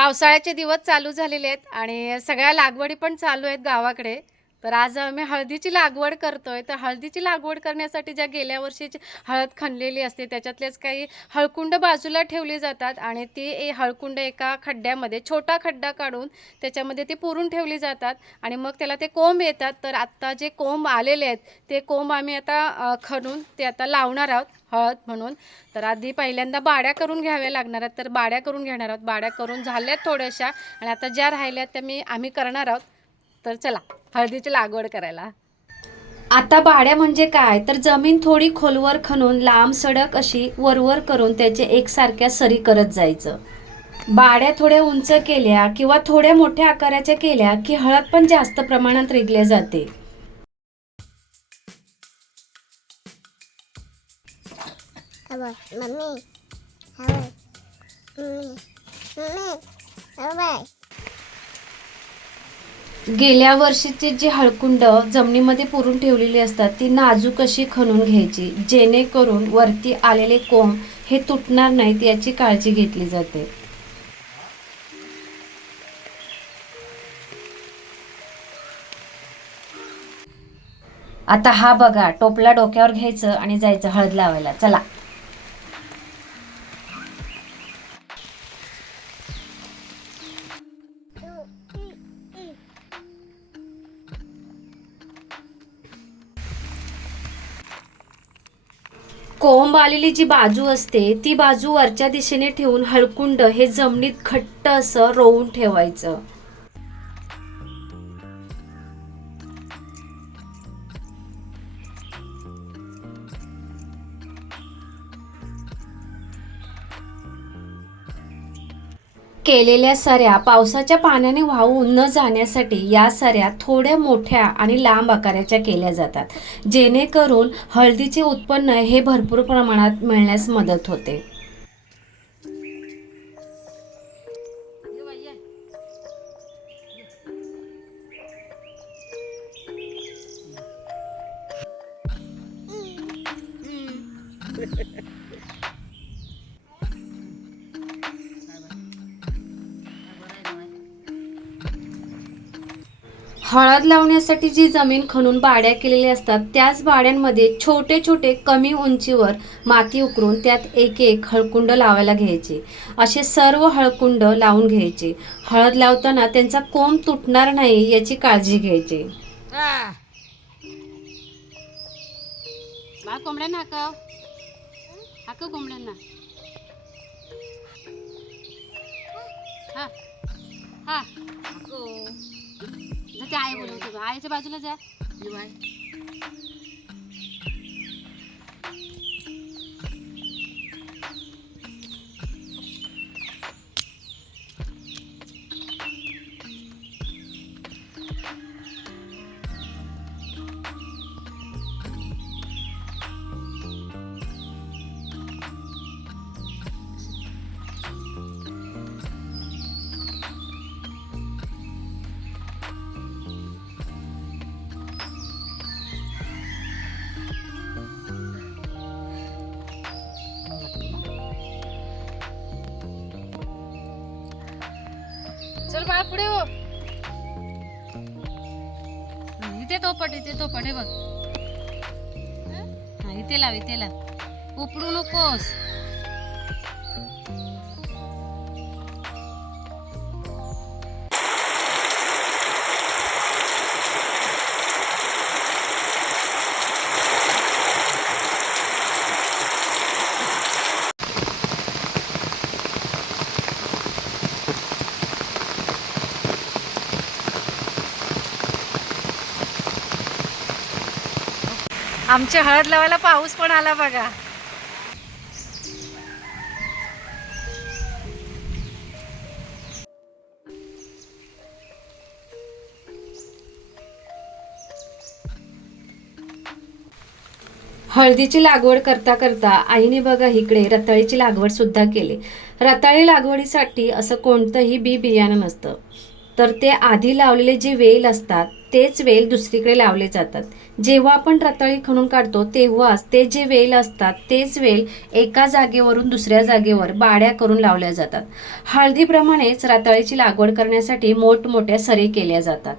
पावसाळ्याचे दिवस चालू झालेले आहेत आणि सगळ्या लागवडी पण चालू आहेत गावाकडे. तर आज आम्ही हळदीची लागवड करतोय. तर हळदीची लागवड करण्यासाठी ज्या गेल्या वर्षीची हळद खणलेली असते त्याच्यातलेच काही हळकुंड बाजूला ठेवली जातात आणि ती हळकुंड एका खड्ड्यामध्ये छोटा खड्डा काढून त्याच्यामध्ये ती पुरून ठेवली जातात आणि मग त्याला ते कोंब येतात. तर आत्ता जे कोंब आलेले आहेत ते कोंब आम्ही आता खणून ते आता लावणार आहोत हळद म्हणून. तर आधी पहिल्यांदा बाड्या करून घ्याव्या लागणार आहेत. तर बाड्या करून घेणार आहोत. बाड्या करून झाल्यात थोड्याशा आणि आता ज्या राहिल्यात त्या आम्ही करणार आहोत. तर चला हळदीची लागवड करायला. आता बाड्या म्हणजे काय तर जमीन थोडी खोलवर खणून लांब सडक अशी वरवर करून त्याचे एकसारख्या सरी करत जायचं. बाड्या थोड्या उंच केल्या किंवा थोड्या मोठ्या आकाराच्या केल्या की हळद पण जास्त प्रमाणात रिगले जाते. गेल्या वर्षीची जी हळकुंड जमिनीमध्ये पुरून ठेवलेली असतात ती नाजूक अशी खणून घ्यायची जेणेकरून वरती आलेले कोंब हे तुटणार नाहीत याची काळजी घेतली जाते. आता हा बघा टोपला डोक्यावर घ्यायचं आणि जायचं हळद लावायला. चला. कोंब आलेली जी बाजू असते ती बाजू वरच्या दिशेने ठेवून हळकुंड हे जमिनीत घट्ट असं रोवून ठेवायचं. केलेल्या सऱ्या पावसाच्या पाण्याने वाहून न जाण्यासाठी या सऱ्या थोड्या मोठ्या आणि लांब आकाराच्या केल्या जातात, जेणेकरून हळदीचे उत्पन्न हे भरपूर प्रमाणात मिळण्यास मदत होते. हळद लावण्यासाठी जी जमीन खणून बाड्या केलेल्या असतात त्याच बाड्यांमध्ये छोटे छोटे कमी उंचीवर माती उकरून त्यात एक एक हळकुंड लावायला घ्यायचे. असे सर्व हळकुंड लावून घ्यायचे. हळद लावताना त्यांचा कोंब तुटणार नाही याची काळजी घ्यायची. कोंबड्यांना हाकव, हाकव कोंबड्यांना. हा हा हाकव. ते आई बोलवतो, आईच्या बाजूला जा. चल बाळ पुढे हो. इथे तोपट, इथे तोपट हे बघ. इथे लाव, इथे लाव. उपडू नकोस. आमच्या हळद लावायला पाऊस पण आला बघा. हळदीची लागवड करता करता आईने बघा इकडे रताळीची लागवड सुद्धा केली. रताळी लागवडीसाठी असं कोणतंही बियाणं नसतं. तर ते आधी लावलेले जे वेल असतात तेच वेल दुसरीकडे लावले जातात. जेव्हा आपण रताळी खणून काढतो तेव्हाच ते जे वेल असतात तेच वेल एका जागेवरून दुसऱ्या जागेवर बाड्या करून लावल्या जातात. हळदीप्रमाणेच रताळीची लागवड करण्यासाठी मोठमोठ्या सरी केल्या जातात.